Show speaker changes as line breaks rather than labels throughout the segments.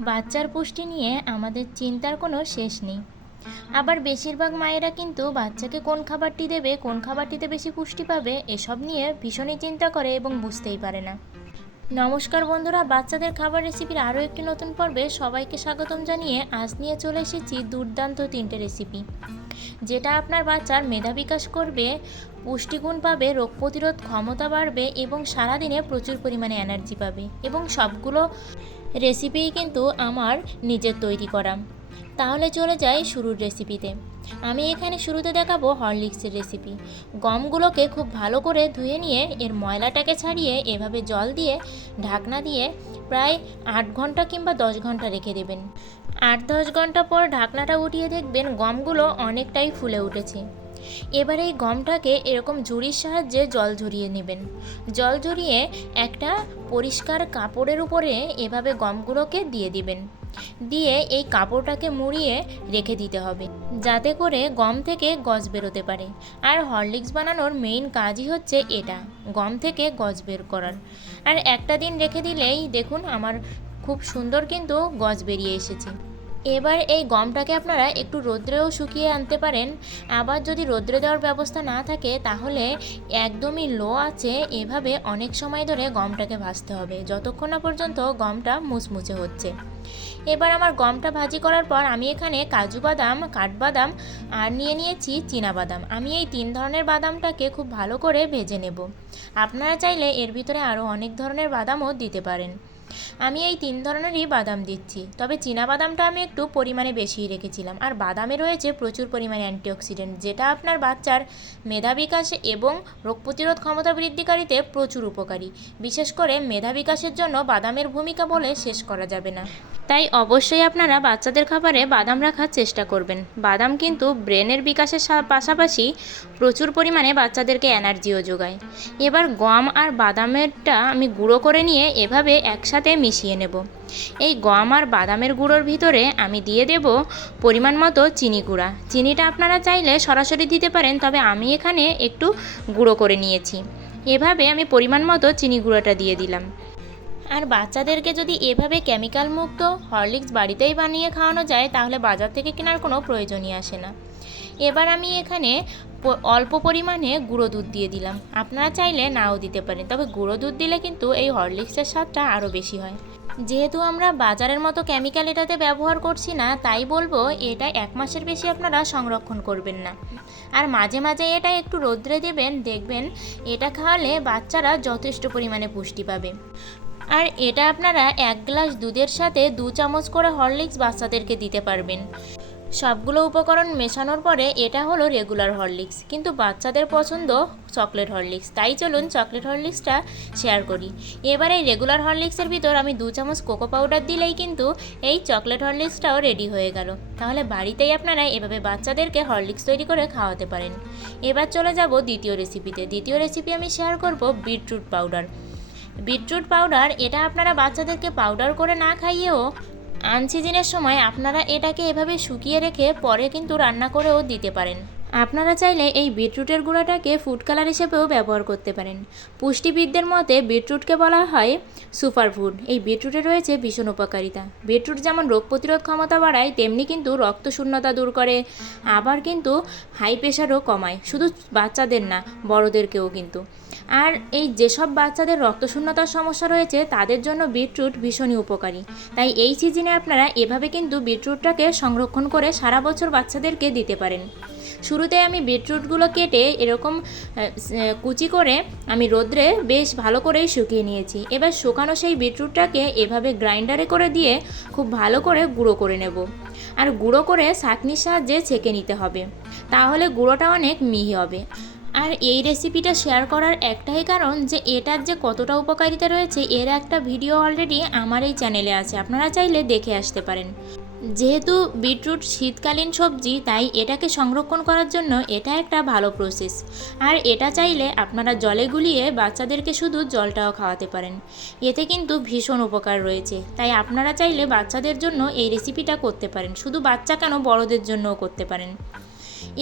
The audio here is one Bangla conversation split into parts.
বাচ্চার পুষ্টি নিয়ে আমাদের চিন্তার কোনো শেষ নেই। আবার বেশিরভাগ মায়েরা কিন্তু বাচ্চাকে কোন খাবারটি দেবে, কোন খাবারটিতে বেশি পুষ্টি পাবে, এসব নিয়ে ভীষণই চিন্তা করে এবং বুঝতেই পারে না। নমস্কার বন্ধুরা, বাচ্চাদের খাবার রেসিপির আরও একটি নতুন পর্বে সবাইকে স্বাগতম জানিয়ে আজ নিয়ে চলে এসেছি দুর্দান্ত তিনটে রেসিপি। যেটা আপনার বাচ্চার মেধা বিকাশ করবে, পুষ্টিগুণ পাবে, রোগ প্রতিরোধ ক্ষমতা বাড়বে এবং সারাদিনে প্রচুর পরিমাণে এনার্জি পাবে এবং সবগুলো রেসিপিই কিন্তু আমার নিজের তৈরি করা। তাহলে চলে যাই শুরুর রেসিপিতে আমি এখানে শুরুতে দেখাবো হরলিক্সের রেসিপি গমগুলোকে খুব ভালো করে ধুয়ে নিয়ে এর ময়লাটাকে ছাড়িয়ে এভাবে জল দিয়ে, ঢাকনা দিয়ে প্রায় আট ঘণ্টা কিংবা দশ ঘণ্টা রেখে দেবেন। আট দশ ঘণ্টা পর ঢাকনাটা উঠিয়ে দেখবেন গমগুলো অনেকটাই ফুলে উঠেছে। এবার এই গমটাকে এরকম ঝুড়ির সাহায্যে জল ঝরিয়ে নেবেন। জল ঝরিয়ে একটা পরিষ্কার কাপড়ের উপরে এভাবে গমগুলোকে দিয়ে দিবেন। দিয়ে এই কাপড়টাকে মুড়িয়ে রেখে দিতে হবে, যাতে করে গম থেকে গজ বেরোতে পারে। আর হরলিক্স বানানোর মেইন কাজই হচ্ছে এটা, গম থেকে গজ বের করার। আর একটা দিন রেখে দিলেই দেখুন আমার খুব সুন্দর কিন্তু গজ বেরিয়ে এসেছে। এবার এই গমটাকে আপনারা একটু রোদ্রেও শুকিয়ে আনতে পারেন। আবার যদি রোদ্রে দেওয়ার ব্যবস্থা না থাকে, তাহলে একদমই লো আছে। এভাবে অনেক সময় ধরে গমটাকে ভাজতে হবে। যতক্ষণ না পর্যন্ত গমটা মুচমুচে হচ্ছে। এবার আমার গমটা ভাজি করার পর আমি এখানে কাজু বাদাম, কাঠবাদাম আর নিয়ে নিয়েছি বাদাম। আমি এই তিন ধরনের বাদামটাকে খুব ভালো করে ভেজে নেব। আপনারা চাইলে এর ভিতরে আরও অনেক ধরনের বাদামও দিতে পারেন। আমি এই তিন ধরনেরই বাদাম দিচ্ছি। তবে বাদামটা আমি একটু পরিমাণে বেশিই রেখেছিলাম। আর বাদামে রয়েছে প্রচুর পরিমাণে অ্যান্টিঅক্সিডেন্ট, যেটা আপনার বাচ্চার মেধা বিকাশ এবং রোগ প্রতিরোধ ক্ষমতা বৃদ্ধিকারীতে প্রচুর উপকারী। বিশেষ করে মেধা বিকাশের জন্য বাদামের ভূমিকা বলে শেষ করা যাবে না। তাই অবশ্যই আপনারা বাচ্চাদের খাবারে বাদাম রাখার চেষ্টা করবেন। বাদাম কিন্তু ব্রেনের বিকাশের পাশাপাশি প্রচুর পরিমাণে বাচ্চাদেরকে এনার্জিও যোগায়। এবার গম আর বাদামেরটা আমি গুঁড়ো করে নিয়ে এভাবে একসাথে মিশিয়ে নেব। এই গম আর বাদামের গুঁড়োর ভিতরে আমি দিয়ে দেব পরিমাণ মতো চিনি গুঁড়া। চিনিটা আপনারা চাইলে সরাসরি দিতে পারেন, তবে আমি এখানে একটু গুঁড়ো করে নিয়েছি। এভাবে আমি পরিমাণ মতো চিনি গুঁড়োটা দিয়ে দিলাম। আর বাচ্চাদেরকে যদি এভাবে কেমিক্যাল মুক্ত হরলিক্স বাড়িতেই বানিয়ে খাওয়ানো যায়, তাহলে বাজার থেকে কেনার কোনো প্রয়োজনই আসে না। এবার আমি এখানে অল্প পরিমাণে গুঁড়ো দুধ দিয়ে দিলাম। আপনারা চাইলে নাও দিতে পারেন, তবে গুঁড়ো দুধ দিলে কিন্তু এই হরলিক্সের স্বাদটা আরও বেশি হয়। যেহেতু আমরা বাজারের মতো কেমিক্যাল এটাতে ব্যবহার করছি না, তাই বলব এটা এক মাসের বেশি আপনারা সংরক্ষণ করবেন না। আর মাঝে মাঝে এটা একটু রোদ্রে দেবেন, দেখবেন এটা খাওয়ালে বাচ্চারা যথেষ্ট পরিমাণে পুষ্টি পাবে। আর এটা আপনারা এক গ্লাস দুধের সাথে দু চামচ করে হরলিক্স বাচ্চাদেরকে দিতে পারবেন। সবগুলো উপকরণ মেশানোর পরে এটা হলো রেগুলার হরলিক্স। কিন্তু বাচ্চাদের পছন্দ চকলেট হরলিক্স। তাই চলুন চকলেট হরলিক্সটা শেয়ার করি। এবার এই রেগুলার হরলিক্সের ভিতর আমি দু চামচ কোকো পাউডার দিলেই কিন্তু এই চকলেট হরলিক্সটাও রেডি হয়ে গেল। তাহলে বাড়িতেই আপনারা এভাবে বাচ্চাদেরকে হরলিক্স তৈরি করে খাওয়াতে পারেন। এবার চলে যাব দ্বিতীয় রেসিপিতে। দ্বিতীয় রেসিপি আমি শেয়ার করব বিটরুট পাউডার। বিটরুট পাউডার, এটা আপনারা বাচ্চাদেরকে পাউডার করে না খাইয়েও আনসিজনের সময় আপনারা এটাকে এভাবে শুকিয়ে রেখে পরে কিন্তু রান্না করেও দিতে পারেন। আপনারা চাইলে এই বিটরুটের গুঁড়াটাকে ফুড কালার হিসেবেও ব্যবহার করতে পারেন। পুষ্টিবিদদের মতে বিটরুটকে বলা হয় সুপার ফুড এই বিটরুটে রয়েছে ভীষণ উপকারিতা। বিটরুট যেমন রোগ প্রতিরোধ ক্ষমতা বাড়ায়, তেমনি কিন্তু রক্ত শূন্যতা দূর করে, আবার কিন্তু হাই প্রেশারও কমায়। শুধু বাচ্চাদের না, বড়দেরকেও কিন্তু। আর এই যেসব বাচ্চাদের রক্তশূন্যতার সমস্যা রয়েছে, তাদের জন্য বিটরুট ভীষণই উপকারী। তাই এই সিজনে আপনারা এভাবে কিন্তু বিটরুটটাকে সংরক্ষণ করে সারা বছর বাচ্চাদেরকে দিতে পারেন। শুরুতে আমি বিটরুটগুলো কেটে এরকম কুচি করে আমি রোদ্রে বেশ ভালো করেই শুকিয়ে নিয়েছি। এবার শুকানো সেই বিটরুটটাকে এভাবে গ্রাইন্ডারে করে দিয়ে খুব ভালো করে গুঁড়ো করে নেব। আর গুঁড়ো করে ছাঁকনির সাহায্যে ছেঁকে নিতে হবে। তাহলে গুঁড়োটা অনেক মিহি হবে। আর এই রেসিপিটা শেয়ার করার একটাই কারণ যে, এটার যে কতটা উপকারিতা রয়েছে, এর একটা ভিডিও অলরেডি আমার এই চ্যানেলে আছে। আপনারা চাইলে দেখে আসতে পারেন। যেহেতু বিটরুট শীতকালীন সবজি, তাই এটাকে সংরক্ষণ করার জন্য এটা একটা ভালো প্রসেস আর এটা চাইলে আপনারা জলে গুলিয়ে বাচ্চাদেরকে শুধু জলটাও খাওয়াতে পারেন। এতে কিন্তু ভীষণ উপকার রয়েছে। তাই আপনারা চাইলে বাচ্চাদের জন্য এই রেসিপিটা করতে পারেন। শুধু বাচ্চা কেন, বড়দের জন্যও করতে পারেন।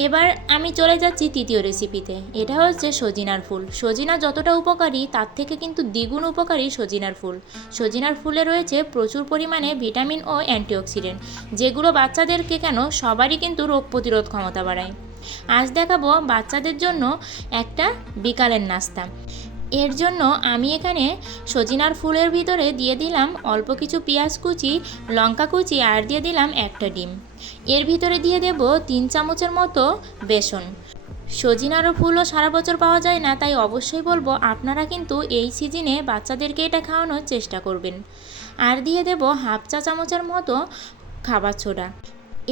এবার আমি চলে যাচ্ছি তৃতীয় রেসিপিতে এটা হচ্ছে সজিনার ফুল। সজিনা যতটা উপকারী, তার থেকে কিন্তু দ্বিগুণ উপকারী সজিনার ফুল। সজিনার ফুলে রয়েছে প্রচুর পরিমাণে ভিটামিন ও অ্যান্টিঅক্সিডেন্ট, যেগুলো বাচ্চাদেরকে কেন সবারই কিন্তু রোগ প্রতিরোধ ক্ষমতা বাড়ায়। আজ দেখাবো বাচ্চাদের জন্য একটা বিকালের নাস্তা। এর জন্য আমি এখানে সজিনার ফুলের ভিতরে দিয়ে দিলাম অল্প কিছু পেঁয়াজ কুচি, লঙ্কা কুচি, আর দিয়ে দিলাম একটা ডিম। এর ভিতরে দিয়ে দেব তিন চামচের মতো বেসন। সজিনারও ফুলও সারা বছর পাওয়া যায় না, তাই অবশ্যই বলব আপনারা কিন্তু এই সিজনে বাচ্চাদেরকে এটা খাওয়ানোর চেষ্টা করবেন। আর দিয়ে দেব হাফ চা চামচের মতো খাবার সোডা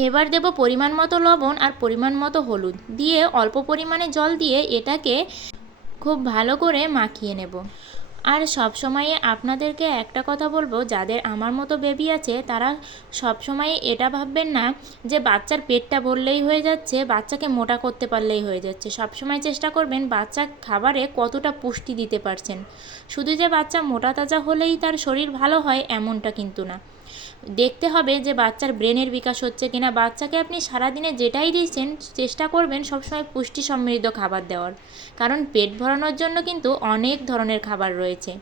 এবার দেব পরিমাণ মতো লবণ আর পরিমাণ মতো হলুদ। দিয়ে অল্প পরিমাণে জল দিয়ে এটাকে খুব ভালো করে মাখিয়ে নেব। আর সব সময়ে আপনাদেরকে একটা কথা বলব, যাদের আমার মতো বেবি আছে, তারা সব সময় এটা ভাববেন না যে বাচ্চার পেটটা ভরলেই হয়ে যাচ্ছে, বাচ্চাকে মোটা করতে পারলেই হয়ে যাচ্ছে। সব সময় চেষ্টা করবেন বাচ্চা খাবারে কতটা পুষ্টি দিতে পারছেন। শুধু যে বাচ্চা মোটা তাজা হলেই তার শরীর ভালো হয়, এমনটা কিন্তু না। দেখতে হবে যে বাচ্চার ব্রেনের বিকাশ হচ্ছে কিনা। বাচ্চাকে আপনি সারাদিনে যেটাই দিচ্ছেন চেষ্টা করবেন সবসময় পুষ্টি সমৃদ্ধ খাবার দেওয়ার। কারণ পেট ভরানোর জন্য কিন্তু অনেক ধরনের খাবার রয়েছে।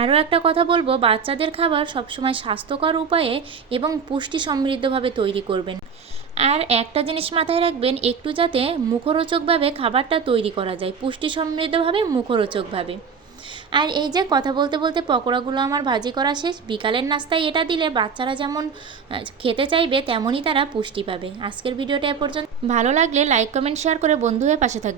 আরও একটা কথা বলব, বাচ্চাদের খাবার সবসময় স্বাস্থ্যকর উপায়ে এবং পুষ্টি সমৃদ্ধভাবে তৈরি করবেন। আর একটা জিনিস মাথায় রাখবেন, একটু যাতে মুখরোচকভাবে খাবারটা তৈরি করা যায় পুষ্টি সমৃদ্ধভাবে মুখরোচকভাবে। আর এই যে কথা বলতে বলতে পকোড়াগুলো আমার ভাজি করা শেষ, বিকালের নাস্তায় এটা দিলে বাচ্চারা যেমন খেতে চাইবে তেমনই তারা পুষ্টি পাবে। আজকের ভিডিওটা এ পর্যন্ত। ভালো লাগলে লাইক কমেন্ট শেয়ার করে বন্ধু হয়ে পাশে থাকবে।